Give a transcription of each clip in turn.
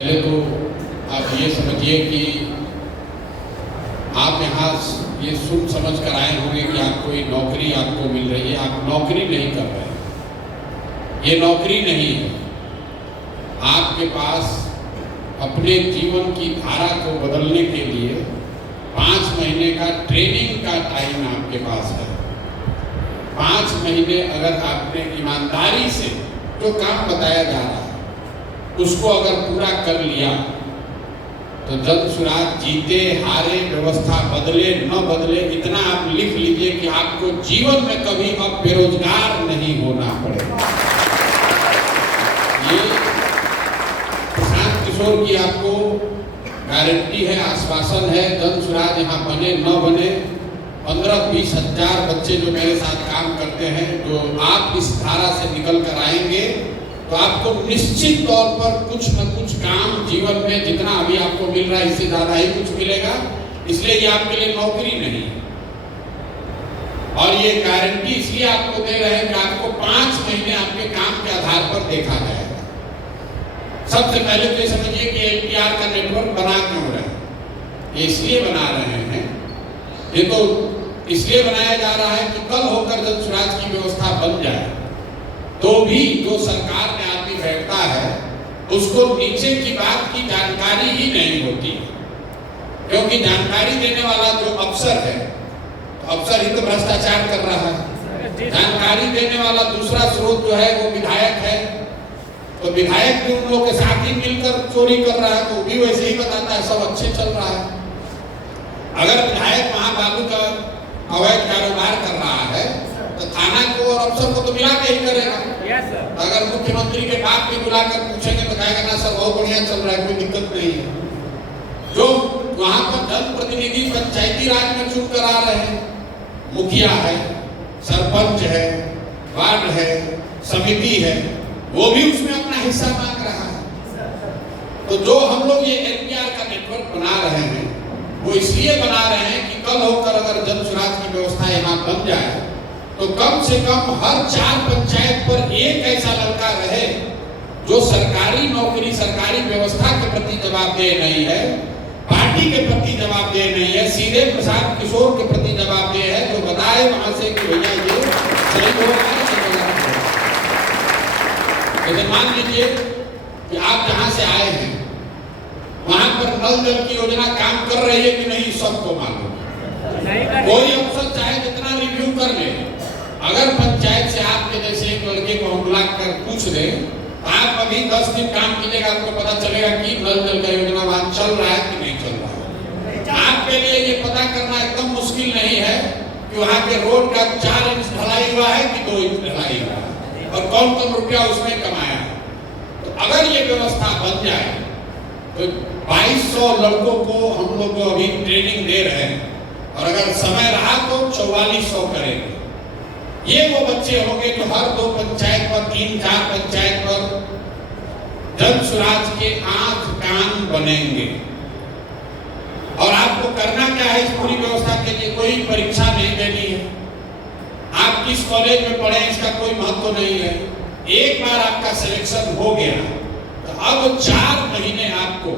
पहले तो आप ये समझिए कि आप यहाँ ये सुन समझ कर आए होंगे कि आप कोई नौकरी आपको मिल रही है। आप नौकरी नहीं कर रहे हैं, ये नौकरी नहीं है। आपके पास अपने जीवन की धारा को बदलने के लिए 5 महीने का ट्रेनिंग का टाइम आपके पास है। 5 महीने अगर आपने ईमानदारी से जो काम बताया जा रहा है उसको अगर पूरा कर लिया तो जल्द सुराग जीते हारे, व्यवस्था बदले न बदले, इतना आप लिख लीजिए कि आपको जीवन में कभी अब बेरोजगार नहीं होना पड़ेगा। ये प्रशांत किशोर की आपको गारंटी है, आश्वासन है। जन सुराज यहाँ बने न बने, 15-20 हजार बच्चे जो मेरे साथ काम करते हैं, जो आप इस धारा से निकल कर आएंगे तो आपको निश्चित तौर पर कुछ न कुछ काम जीवन में जितना अभी आपको मिल रहा है इससे ज्यादा ही कुछ मिलेगा। इसलिए ये आपके लिए नौकरी नहीं, और ये गारंटी इसलिए आपको दे रहे हैं कि आपको 5 महीने आपके काम के आधार पर देखा जाएगा। सबसे पहले तो ये समझिए कि LPR का नेटवर्क बना क्यों रहे हैं। ये इसलिए बना रहे हैं, ये तो इसलिए बनाया जा रहा है कि कल होकर जब स्वराज की व्यवस्था बन जाए तो भी जो सरकार में आदमी बैठता है उसको नीचे की बात की जानकारी ही नहीं होती, क्योंकि जानकारी देने वाला जो अफसर है, तो अफसर ही तो भ्रष्टाचार कर रहा है। जानकारी देने वाला दूसरा स्रोत जो है वो विधायक है, तो विधायक भी उन लोगों के साथ ही मिलकर चोरी कर रहा है, तो भी वैसे ही बताता है सब अच्छे चल रहा है। अगर विधायक वहां बालू का अवैध कारोबार कर रहा है तो थाना को और अफसर को तो मिला के ही करेगा। अगर मुख्यमंत्री के बाप भी बुलाकर पूछेंगे तो कहेगा ना सर बहुत बढ़िया चल रहा है, कोई दिक्कत नहीं है। जो वहां पर जनप्रतिनिधि पंचायती राज में चुन कर आ रहे हैं, मुखिया है, सरपंच है, वार्ड है, समिति है, वो भी उसमें अपना हिस्सा मांग रहा है। तो जो हम लोग ये LPR का नेटवर्क बना रहे हैं वो इसलिए बना रहे हैं कि कल होकर अगर जन सुराज की व्यवस्था यहाँ बन जाए तो कम से कम हर 4 पंचायत पर एक ऐसा लड़का रहे जो सरकारी नौकरी, सरकारी व्यवस्था के प्रति जवाबदेह नहीं है, पार्टी के प्रति जवाबदेह नहीं है, सीधे प्रशांत किशोर के प्रति जवाबदेह है, जो बताए वहां से कि भैया ये सही हो रहा है। जैसे मान लीजिए कि आप जहां से आए हैं वहां पर नल जल की योजना काम कर रही है कि नहीं, सबको मालूम। कोई अफसर चाहे जितना रिव्यू कर ले, अगर पंचायत से आपके जैसे एक लड़के को हम बुला कर पूछ दें, आप अभी 10 दिन काम कीजिएगा, आपको पता चलेगा कि नल जल का योजना वहां चल रहा है कि नहीं चल रहा है। आपके लिए ये पता करना एकदम मुश्किल नहीं है कि वहां के रोड का 4 इंच ढलाई हुआ है कि 2 इंच ढलाई हुआ है और कौन रुपया उसमें कमाया। तो अगर ये व्यवस्था बन जाए तो 2200 लड़कों को हम लोग अभी ट्रेनिंग दे रहे हैं, और अगर समय रहा तो 4400 करेंगे। ये वो बच्चे होंगे जो हर 2 पंचायत पर, 3-4 पंचायत पर जन सुराज के आंख कान बनेंगे। और आपको करना क्या है इस पूरी व्यवस्था के लिए? कोई परीक्षा नहीं देनी है, आप किस कॉलेज में पढ़े इसका कोई महत्व नहीं है। एक बार आपका सिलेक्शन हो गया तो अब 4 महीने आपको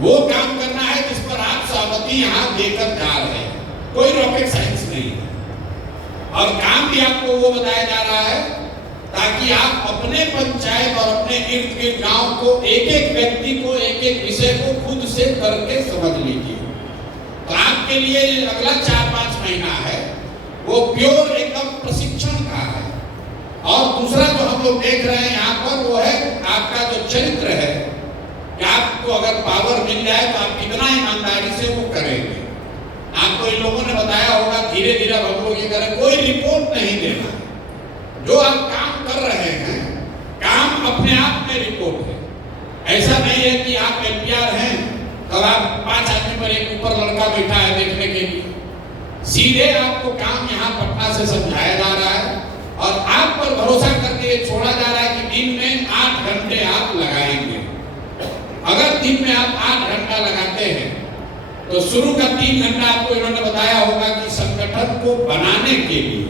वो काम करना है जिस पर आप सहमति यहाँ देकर जा रहे हैं। कोई रॉकेट साइंस नहीं है, और काम भी आपको वो बताया जा रहा है ताकि आप अपने पंचायत और अपने इर्द गिर्द गांव को, एक-एक व्यक्ति को, एक-एक विषय को खुद से करके समझ लीजिए। तो आपके लिए अगला 4-5 महीना है वो प्योर एकदम प्रशिक्षण का है। और दूसरा जो हम लोग देख रहे हैं यहाँ पर वो है आपका जो चरित्र है, कि आपको अगर पावर मिल जाए तो आप कितना ईमानदारी से वो करेंगे। आपको इन लोगों ने बताया होगा, धीरे धीरे हम लोग ये करें, कोई रिपोर्ट नहीं देना। जो आप काम कर रहे हैं, काम अपने आप में रिपोर्ट है। ऐसा नहीं है कि आप LPR हैं तब आप 5 आदमी पर एक ऊपर लड़का बैठा है देखने के लिए। सीधे आपको काम यहाँ पटना से समझाया जा रहा है और आप पर भरोसा करके छोड़ा जा रहा है कि दिन में 8 घंटे आप लगाएंगे। अगर दिन में आप 8 घंटा लगाते हैं तो शुरू का 3 घंटा आपको इन्होंने बताया होगा कि संगठन को बनाने के लिए,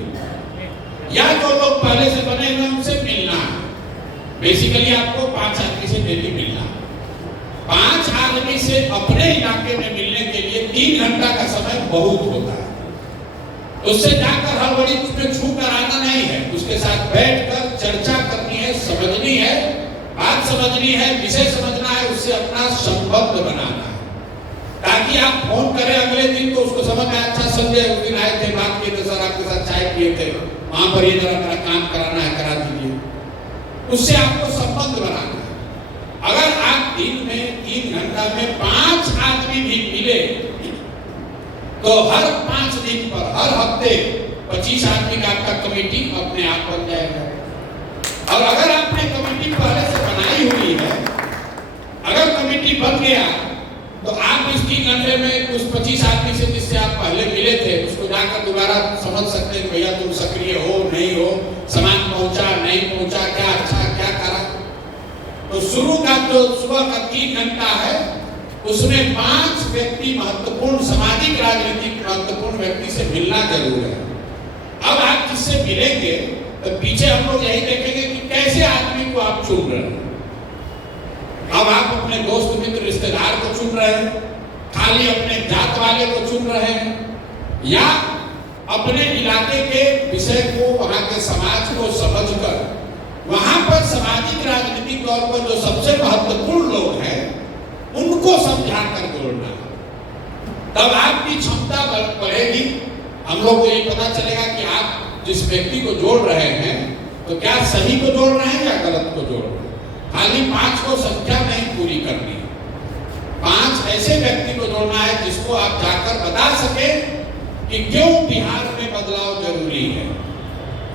या जो लोग पहले से बने हुए उनसे मिलना है। बेसिकली आपको 5 आदमी से डेली मिलना है। से अपने इलाके में मिलने के लिए 3 घंटा का समय बहुत होता है। उससे जाकर हड़बड़ी में छू कर आना नहीं है, उसके साथ बैठकर चर्चा करनी है, समझनी है, बात समझनी है, विषय समझना है, उससे अपना संबंध बनाना है, ताकि आप फोन करें अगले दिन तो उसको समझ में अच्छा संजय उस दिन आए थे, बात किए थे सर, आपके साथ चाय पिए थे, वहां पर ये जरा मेरा काम कराना है, करा दीजिए। उससे आपको संबंध बनाना है। अगर आप दिन में 3 घंटा में 5 आदमी भी मिले तो हर 5 दिन पर हर हफ्ते 25 आदमी का आपका कमेटी अपने आप बन जाएगा। और अगर आपने कमेटी पहले से बनाई हुई है, अगर कमेटी बन गया तो आप इस 3 घंटे में उस 25 आदमी से जिससे आप पहले मिले थे उसको जाकर दोबारा समझ सकते हैं भैया तुम सक्रिय हो नहीं हो, सामान पहुंचा नहीं पहुंचा, क्या अच्छा क्या करा। तो शुरू का जो सुबह का 3 घंटा है उसमें 5 व्यक्ति महत्वपूर्ण, सामाजिक राजनीतिक महत्वपूर्ण व्यक्ति से मिलना जरूर है। अब आप जिससे मिलेंगे तो पीछे हम लोग यही देखेंगे कि कैसे आदमी को आप चुन रहे हैं। अब आप अपने दोस्त मित्र रिश्तेदार को चुन रहे हैं, खाली अपने जात वाले को चुन रहे हैं, या अपने इलाके के विषय को, वहां के समाज को समझकर वहां पर सामाजिक राजनीतिक तौर पर जो सबसे महत्वपूर्ण लोग हैं उनको समझा कर जोड़ना, तब आपकी क्षमता बढ़ेगी। हम लोग को ये पता चलेगा कि आप जिस व्यक्ति को जोड़ रहे हैं तो क्या सही को जोड़ रहे हैं या गलत को जोड़ रहे हैं। खाली 5 को संख्या नहीं पूरी करनी, 5 ऐसे व्यक्ति को जोड़ना है जिसको आप जाकर बता सके कि क्यों बिहार में बदलाव जरूरी है,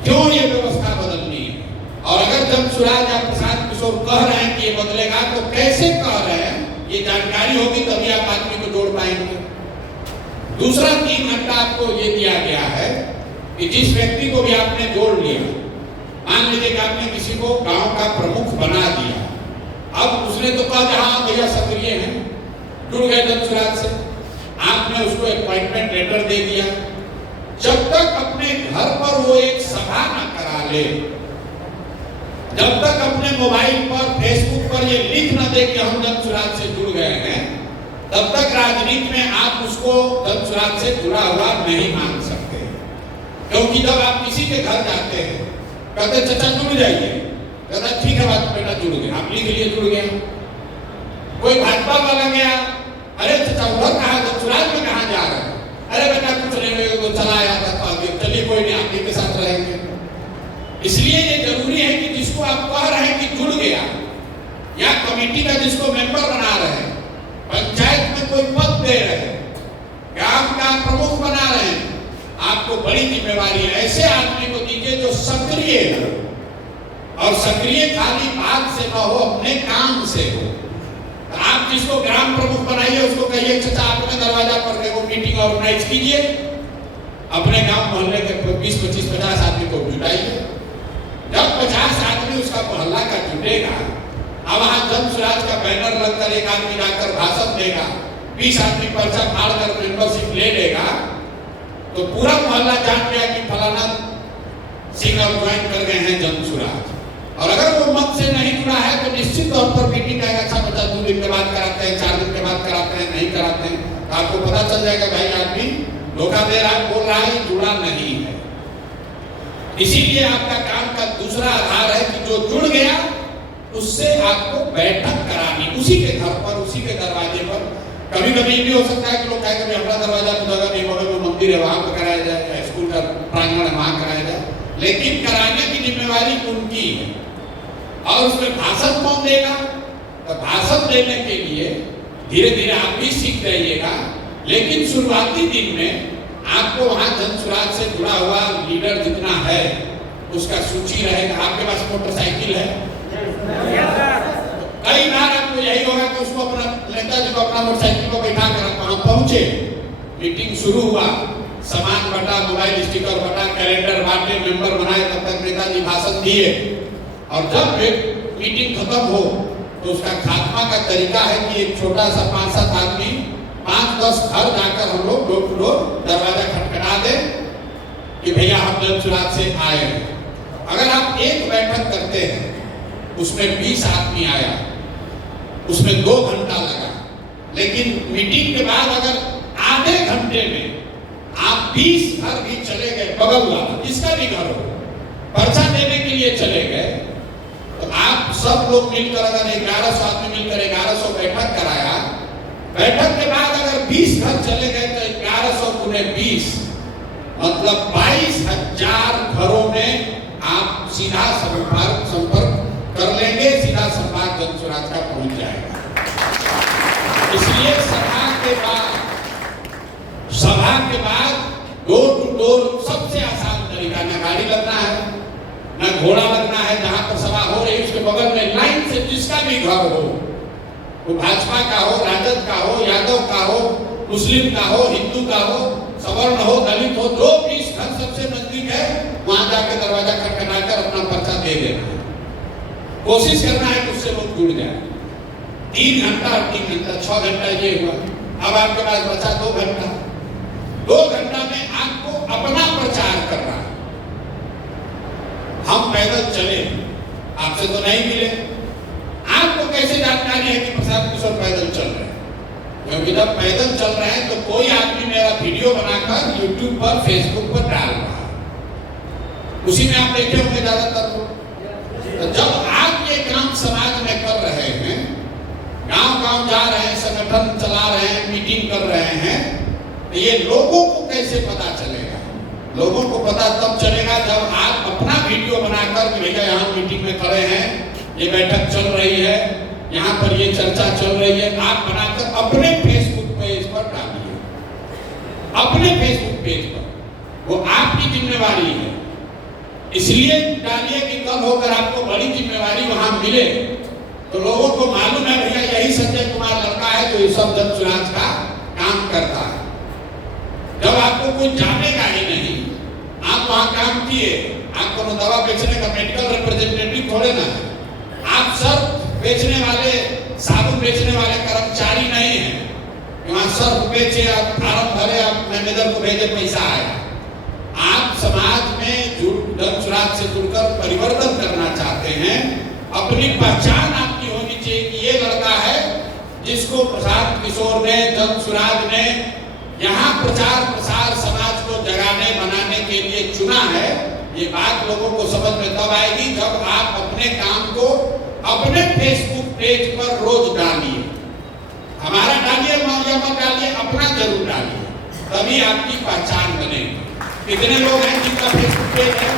क्यों ये व्यवस्था बदलनी है। और अगर जमसुराज या प्रशांत किशोर कह रहे हैं कि ये बदलेगा तो कैसे कह रहे हैं, ये जानकारी होगी तभी आप आदमी को जोड़ पाएंगे। दूसरा 3 घंटा आपको ये दिया गया है कि जिस व्यक्ति को भी आपने जोड़ लिया, मान लीजिए कि आपने किसी को गांव का प्रमुख बना दिया, अब उसने तो कहा हाँ भैया सक्रिय हैं, जुड़ गए जमसुराज से, आपने उसको अपॉइंटमेंट लेटर दे दिया। जब तक अपने घर पर वो एक सभा न करा ले, जब तक अपने मोबाइल पर फेसबुक पर ये लिख न दे कि हम जमसुराज से जुड़ गए हैं, तब तक राजनीति में आप उसको जमसुराज से जुड़ा हुआ नहीं मान सकते। क्योंकि जब आप किसी के घर जाते हैं कहते चाचा जुड़ जाइए, कहता ठीक है बात बेटा जुड़ गए, आप लिख लिए जुड़ गए। कोई भाजपा वाला गया, अरे चाचा उधर कहाँ जमसुराज में कहाँ जा रहे हैं, अरे बेटा कुछ नहीं तो चला आया था तो आगे चलिए कोई नहीं आप के साथ रहेंगे। इसलिए ये जरूरी है कि जिसको आप कह रहे हैं कि जुड़ गया, या कमेटी का जिसको मेंबर बना रहे हैं, पंचायत में कोई पद दे रहे हैं, गांव का प्रमुख बना रहे हैं, आपको बड़ी जिम्मेवारी है ऐसे आदमी को दीजिए जो सक्रिय हो, और सक्रिय खाली बात से न हो, अपने काम से हो। आप जिसको ग्राम प्रमुख बनाइए उसको कहिए चाचा अपने दरवाजा पर देखो मीटिंग ऑर्गेनाइज कीजिए, अपने गांव मोहल्ले के 20, 25, 50 आदमी को जुटाइए। जब 50 आदमी उसका मोहल्ला का जुटेगा, अब वहां जमसुराज का बैनर लगकर एक आदमी जाकर भाषण देगा, 20 आदमी पर्चा फाड़ कर मेंबरशिप ले लेगा, तो पूरा मोहल्ला जान गया कि फलाना सिंह अब ज्वाइन कर गए हैं जमसुराज। और अगर वो मत से नहीं जुड़ा है तो निश्चित तौर पर मीटिंग का अच्छा बच्चा 2 दिन के बाद कराते हैं, 4 दिन के बाद कराते हैं, नहीं कराते हैं, तो आपको पता चल जाएगा भाई आदमी धोखा दे रहा है, बोल रहा है, जुड़ा नहीं है। इसीलिए आपका काम का दूसरा आधार है कि जो जुड़ गया उससे आपको बैठक करानी, उसी के घर पर, उसी के दरवाजे पर। कभी कभी भी हो सकता है कि लोग कहें कि हमारा दरवाजा तो जगह नहीं, बगल में मंदिर है वहां पर कराया जाए, या स्कूल का प्रांगण है वहां कराया जाए, लेकिन कराने की जिम्मेवारी उनकी है। और उसमें भाषण कौन देगा, तो भाषण देने के लिए धीरे धीरे आप भी सीख जाइएगा, लेकिन शुरुआती दिन में आपको वहां जनसुराज से जुड़ा हुआ लीडर जितना है उसका सूची रहेगा। आपके पास मोटरसाइकिल है, कई बार आपको यही होगा कि उसको अपना नेताजी को अपना मोटरसाइकिल को बैठा कर वहां पहुंचे, मीटिंग शुरू हुआ, सामान बटा, मोबाइल स्टिकर बटा, कैलेंडर बांटे, मेंबर बनाए, तब तक नेताजी भाषण दिए, और जब मीटिंग खत्म हो तो उसका खात्मा का तरीका है कि एक छोटा सा 5-7 आदमी 5-10 घर जाकर हम लोग डोर टू डोर दरवाजा खटखटा दे कि भैया हम जमसुराज से आए हैं। अगर आप एक बैठक करते हैं उसमें 20 आदमी आया, उसमें 2 घंटा लगा, लेकिन मीटिंग के बाद अगर आधे घंटे में आप 20 घर भी चले गए, बगल वाला जिसका भी घर हो, पर्चा देने के लिए चले गए, तो आप सब लोग मिलकर अगर 1100 आदमी मिलकर 1100 बैठक कराया, बैठक के बाद अगर 20 घर चले गए तो 1100 गुने 20 मतलब 22,000 घरों में आप सीधा संपर्क कर लेंगे, सीधा संवाद जन स्वराज का पहुंच जाएगा। इसलिए सभा के बाद डोर टू डोर सबसे आसान तरीका, न गाड़ी लगना है न घोड़ा लगना है, जहां पर सभा हो रही उसके बगल में लाइन से जिसका भी घर हो, वो भाजपा का हो, राजद का हो, यादव का हो, मुस्लिम का हो, हिंदू का हो, सवर्ण हो, दलित हो, जो भी घर सबसे नजदीक है वहां जाकर दरवाजा खटखटाकर अपना पर्चा दे देना है। कोशिश करना है कि उससे लोग जुड़ जाए। 3 घंटा 6 घंटा ये हुआ, अब आपके पास बचा 2 घंटा। 2 घंटा में आपको अपना प्रचार करना है। हम पैदल चले, आपसे तो नहीं मिले, आपको कैसे जानकारी है कि प्रशांत किशोर पैदल चल रहे हैं? क्योंकि जब पैदल चल रहे हैं तो कोई आदमी मेरा वीडियो बनाकर YouTube पर, फेसबुक पर डाल रहा है, उसी में आप देखे होंगे ज्यादातर लोग। तो जब आप ये काम समाज में कर रहे हैं, गांव-गांव जा रहे हैं, संगठन चला रहे हैं, मीटिंग कर रहे हैं, तो ये लोगों को कैसे पता चलेगा? लोगों को पता तब चलेगा जब आप अपना वीडियो बनाकर कि भैया यहाँ मीटिंग में खड़े हैं, ये बैठक चल रही है, यहाँ पर ये चर्चा चल रही है, आप बनाकर अपने फेसबुक पेज पर डालिए। अपने फेसबुक पेज पर वो आपकी जिम्मेवारी है, इसलिए डालिए कि कल होकर आपको बड़ी जिम्मेवारी वहां मिले तो लोगों को मालूम है भैया यही संजय कुमार लड़का है जो इस सब जन स्वराज का काम करता है। जब आपको कोई जानेगा ही नहीं, आप वहां काम किए, आप कोनो दवा बेचने का मेडिकल रिप्रेजेंटेटिव थोड़े ना है, आप सर्फ बेचने वाले, साबुन बेचने वाले कर्मचारी नहीं है, वहां सर्फ बेचे, आप फार्म भरे, आप मैनेजर को भेजे, पैसा आया। आप समाज में जन स्वराज से जुड़कर परिवर्तन करना चाहते हैं, अपनी पहचान आपकी होनी चाहिए कि ये लड़का है जिसको प्रशांत किशोर ने, जन स्वराज ने यहाँ प्रचार प्रसार समाज को जगाने बनाने के लिए चुना है। ये बात लोगों को समझ में तब आएगी जब आप अपने काम को अपने फेसबुक पेज पर रोज डालिए। हमारा डालिए या मत डालिए, अपना जरूर डालिए, तभी आपकी पहचान बनेगी। कितने लोग हैं जिनका फेसबुक पेज है?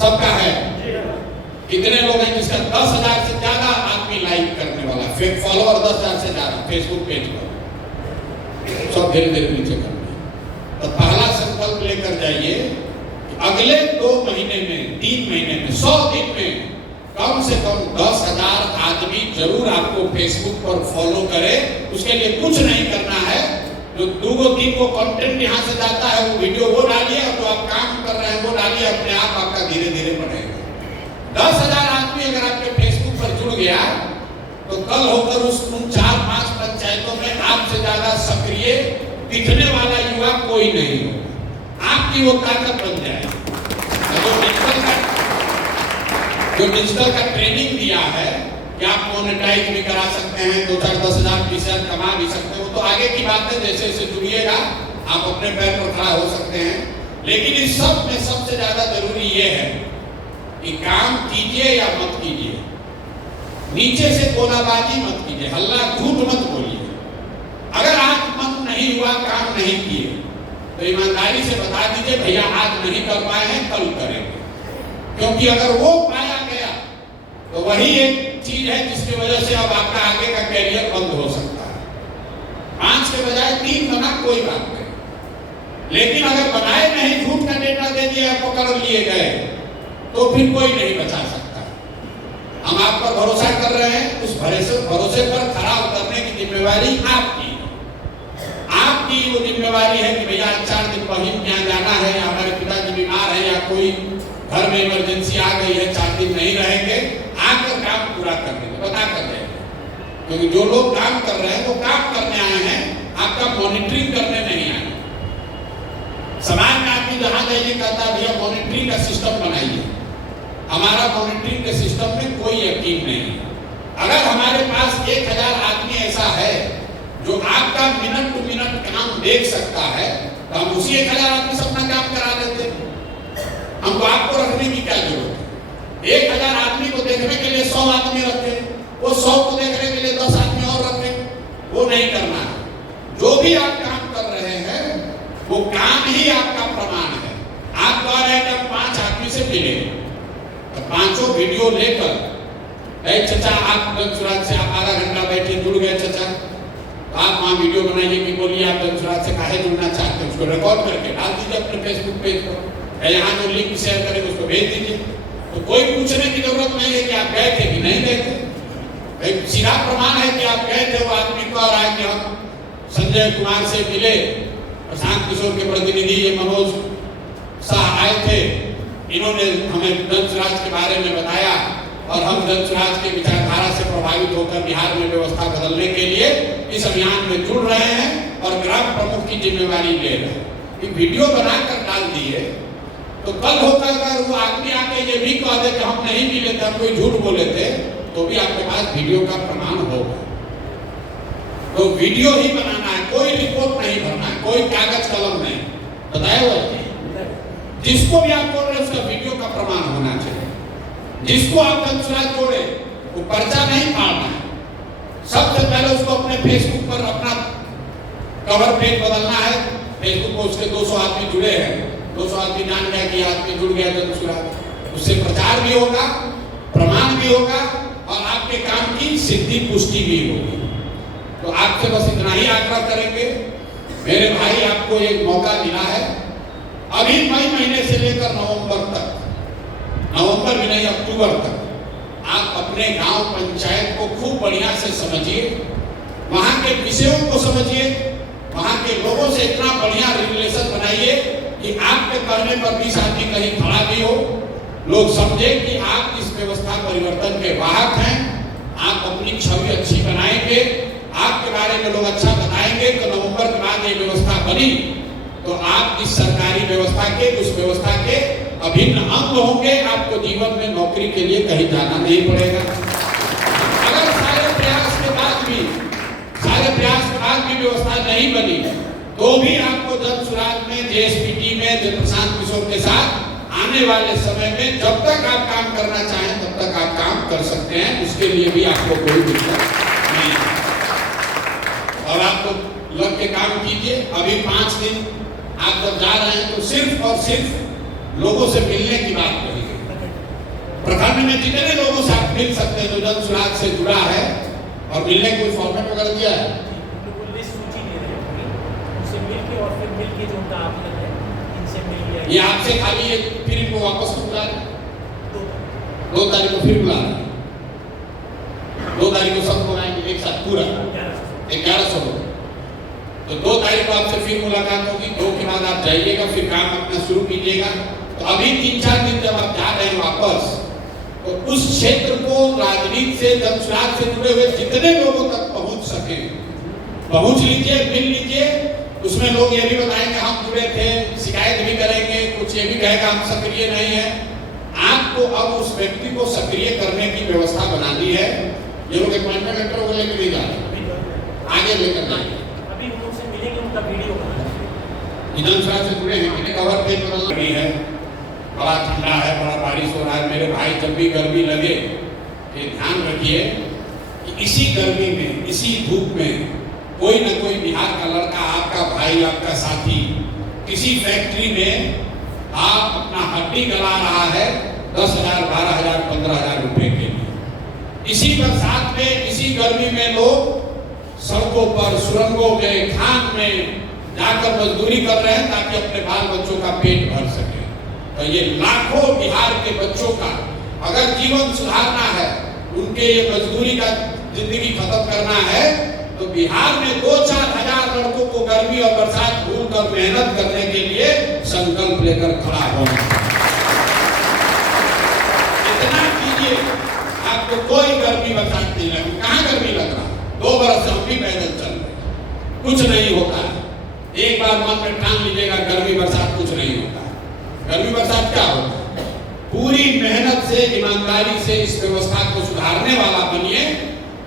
सबका है। कितने लोग हैं जिसका 10,000 से ज्यादा आदमी लाइक करने वाला, फॉलोअर 10,000 से ज्यादा फेसबुक पेज पर? सब धीरे धीरे नीचे करना। तो पहला संकल्प लेकर जाइए कि अगले 2 महीने में, 3 महीने में, 100 दिन में कम से कम 10,000 आदमी जरूर आपको फेसबुक पर फॉलो करे। उसके लिए कुछ नहीं करना है, जो 2-3 को कंटेंट यहाँ से जाता है वो वीडियो वो डालिए, और जो आप काम कर रहे हैं वो डालिए, अपने आप आपका धीरे धीरे बढ़ेगा। 10,000 आदमी अगर आपके फेसबुक पर जुड़ गया तो कल होकर उन 4-5 पंचायतों में आपसे ज्यादा सक्रिय दिखने वाला युवा कोई नहीं होगा। आपकी वो ताकत बन जाएगी। जो डिजिटल का ट्रेनिंग दिया है कि आप मोनेटाइज भी करा सकते हैं, 2-4 10,000 20,000 कमा भी सकते हैं, वो तो आगे की बात है। जैसे जैसे जुड़िएगा आप अपने पैर पर खड़ा हो सकते हैं। लेकिन इस सब में सबसे ज्यादा जरूरी ये है कि काम कीजिए या मत कीजिए, नीचे से गोलाबाजी मत कीजिए, हल्ला झूठ मत बोलिए। अगर आज मन नहीं हुआ, काम नहीं किए, तो ईमानदारी से बता दीजिए भैया आज नहीं कर पाए हैं, कल करेंगे। क्योंकि अगर वो पाया गया तो वही एक चीज है जिसकी वजह से अब आपका आगे का कैरियर बंद हो सकता है। 5 के बजाय 3 बना, कोई बात नहीं। लेकिन अगर बनाए नहीं, झूठ का डेटा दे दिया, पकड़ लिए गए, तो फिर कोई नहीं बचा सकता। हम आप पर भरोसा कर रहे हैं, उस भरोसे पर खरा उतरने की जिम्मेवारी आपकी। आपकी वो जिम्मेवारी है कि भैया 4 दिन बहिन यहाँ जाना है, या हमारे पिताजी बीमार है, या कोई घर में इमरजेंसी आ गई है, 4 दिन नहीं रहेंगे, आकर काम पूरा कर देंगे, बता कर देंगे। क्योंकि जो लोग काम कर रहे हैं वो काम करने आए हैं, आपका मॉनिटरिंग करने नहीं आए। समाज में आदमी जहां जाइए कहता है भैया मॉनिटरिंग का सिस्टम बनाइए। हमारा मॉनिटरिंग के सिस्टम में कोई यकीन नहीं है। अगर हमारे पास 1,000 आदमी ऐसा है का मिनट टू मिनट काम देख सकता है तो हम उसी 1000 आदमी से अपना काम करा देते। हमको आपको रखने की क्या जरूरत है? 1000 आदमी को देखने के लिए 100 आदमी रखे, वो 100 को देखने के लिए 10 आदमी और रखे, वो नहीं करना है। जो भी आप काम कर रहे हैं वो काम ही आपका प्रमाण है। आप कह रहे हैं कि हम 5 आदमी से मिले तो 5 वीडियो लेकर, चाचा आप दंसुराज से आप आधा घंटा बैठे जुड़ गए चाचा, तो आप वहाँ वीडियो बनाइए कि बोलिए आप दंसुराज से काहे जुड़ना चाहते हैं, उसको रिकॉर्ड करके डाल दीजिए अपने फेसबुक पेज पर, यहाँ जो लिंक शेयर करेंगे उसको भेज दीजिए। तो कोई पूछने की जरूरत नहीं है कि आप गए थे कि नहीं गए थे। सीधा प्रमाण है कि आप गए थे। वो आदमी कह रहा है कि हम संजय कुमार से मिले, प्रशांत किशोर के प्रतिनिधि ये मनोज शाह आए थे, इन्होंने हमें दंसराज के बारे में बताया और हम दंसराज के विचारधारा से प्रभावित होकर बिहार में व्यवस्था बदलने के लिए इस अभियान में जुड़ रहे हैं और ग्राम प्रमुख की जिम्मेवारी ले रहे हैं। वीडियो बनाकर डाल दिए तो कल होकर अगर वो आदमी आके ये भी कह दे कि हम नहीं मिले थे, हम कोई झूठ बोले थे, तो भी आपके पास वीडियो का प्रमाण होगा। तो वीडियो ही बनाना है, कोई रिपोर्ट नहीं भरना है, कोई कागज कलम नहीं। बताया हुआ जिसको भी आप बोल रहे हैं उसका वीडियो का प्रमाण होना चाहिए। जिसको आप दंसराज जोड़े वो पर्चा नहीं फाड़ना है। सबसे पहले उसको अपने फेसबुक पर अपना कवर पेज बदलना है। फेसबुक पर उसके 200 आदमी जुड़े हैं, 200 आदमी जान गया कि आदमी जुड़ गया दंसराज, उससे प्रचार भी होगा, प्रमाण भी होगा और आपके काम की सिद्धि पुष्टि भी होगी। तो आपसे बस इतना ही आग्रह करेंगे मेरे भाई, आपको एक मौका मिला है। अभी मई महीने से लेकर नवंबर तक, नवंबर भी नहीं अक्टूबर तक आप अपने गांव पंचायत को खूब बढ़िया से समझिए, वहां के विषयों को समझिए, वहां के लोगों से इतना बढ़िया रिलेशन बनाइए कि आपके करने पर 20 आदमी कहीं खड़ा भी हो, लोग समझे कि आप इस व्यवस्था परिवर्तन के वाहक हैं। आप अपनी छवि अच्छी बनाएंगे, आपके बारे में लोग अच्छा बताएंगे, तो नवंबर के बाद ये व्यवस्था बनी तो आप इस सरकारी व्यवस्था के, उस व्यवस्था के अभिन्न अंग होंगे। आपको जीवन में नौकरी के लिए कहीं जाना नहीं पड़ेगा। अगर सारे प्रयास के बाद भी व्यवस्था नहीं बनी तो भी आपको दंसुराज में, जेएसपीटी में, प्रशांत किशोर के साथ आने वाले समय में जब तक आप काम करना चाहें तब तक आप काम कर सकते हैं। उसके लिए भी आपको कोई दिक्कत नहीं और आपको लग के काम कीजिए। अभी 5 दिन आप जब जा रहे हैं तो सिर्फ और सिर्फ लोगों से मिलने की बात करिए। प्रखंड में जितने लोगों से आप मिल सकते हैं जो दंसुराज से जुड़ा है और मिलने कोई फॉर्मेट वगैरह दिया है, ये आपसे खाली ये फिर इनको वापस बुला रहे, 2 तारीख को फिर बुला रहे, 2 तारीख को सब बुलाएंगे एक साथ पूरा 1100 लोग। तो 2 तारीख को आपसे फिर मुलाकात होगी, 2 के बाद आप जाइएगा, फिर काम अपना शुरू कीजिएगा। तो अभी 3-4 दिन जब आप जा रहे हैं वापस, तो उस क्षेत्र को राजनीति से, दंसराज से जुड़े हुए जितने लोगों तक पहुंच सके पहुंच लीजिए, मिल लीजिए। उसमें लोग ये भी बताएंगे हम जुड़े थे, शिकायत भी करेंगे, कुछ ये भी कहेगा हम सक्रिय नहीं है। आपको अब उस व्यक्ति को सक्रिय करने की व्यवस्था बनानी है। ये लोग अपॉइंटमेंट लेटर वो लेकर नहीं जा रहे, आगे लेकर जाएंगे। अभी उनसे मिलेंगे, उनका वीडियो दंसराज से जुड़े हैं, कवर पेज बदलना भी है। बड़ा ठंडा है, बड़ा बारिश हो रहा है मेरे भाई, जब भी गर्मी लगे ये ध्यान रखिए कि इसी गर्मी में, इसी धूप में कोई न कोई बिहार का लड़का, आपका भाई, आपका साथी किसी फैक्ट्री में आप अपना हड्डी गला रहा है 10,000, 12,000, 15,000 रुपए के लिए। इसी बरसात में, इसी गर्मी में लोग सड़कों पर, सुरंगों में, खान में जाकर मजदूरी कर रहे हैं ताकि अपने बाल बच्चों का पेट भर सके। तो ये लाखों बिहार के बच्चों का अगर जीवन सुधारना है, उनके ये मजदूरी का जिंदगी खत्म करना है, तो बिहार में 2-4 हजार लड़कों को गर्मी और बरसात भूल कर मेहनत करने के लिए संकल्प लेकर खड़ा होना। इतना कीजिए, आपको कोई गर्मी बरसात नहीं लगी। कहाँ गर्मी लग रहा? 2 बरस से हम भी पैदल चल रहे, कुछ नहीं होता है। एक बार मन में ठान लीजिएगा गर्मी बरसात कुछ नहीं होता। गर्मी बरसात क्या होता है? पूरी मेहनत से, ईमानदारी से इस व्यवस्था को सुधारने वाला बनिए,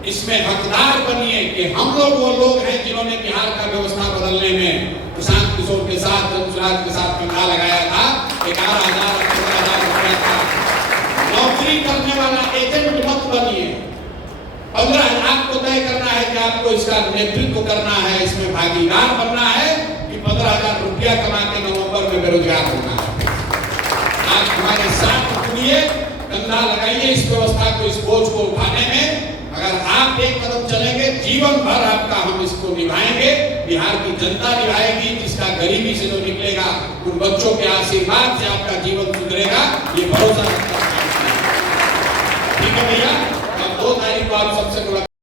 इसमें हकदार बनिए कि हम लोग वो लोग हैं जिन्होंने बिहार का व्यवस्था बदलने में प्रशांत किशोर के साथ, जमशेद के साथ कंधा लगाया था। 11,000 15,000 रुपया का नौकरी करने वाला एजेंट मत बनिए। 15,000 को तय करना है कि आपको इसका नेतृत्व करना है, इसमें भागीदार बनना है कि 15,000 रुपया कमा के नवंबर में बेरोजगार होना है। आप हमारे साथ जुड़िए, कंधा लगाइए इस व्यवस्था को, इस बोझ को उठाने में। अगर आप एक कदम चलेंगे, जीवन भर आपका हम इसको निभाएंगे, बिहार की जनता निभाएगी। जिसका गरीबी से जो निकलेगा, उन बच्चों के आशीर्वाद से आपका जीवन सुधरेगा, ये भरोसा रखता है। ठीक है भैया, अब 2 तारीख को आप सबसे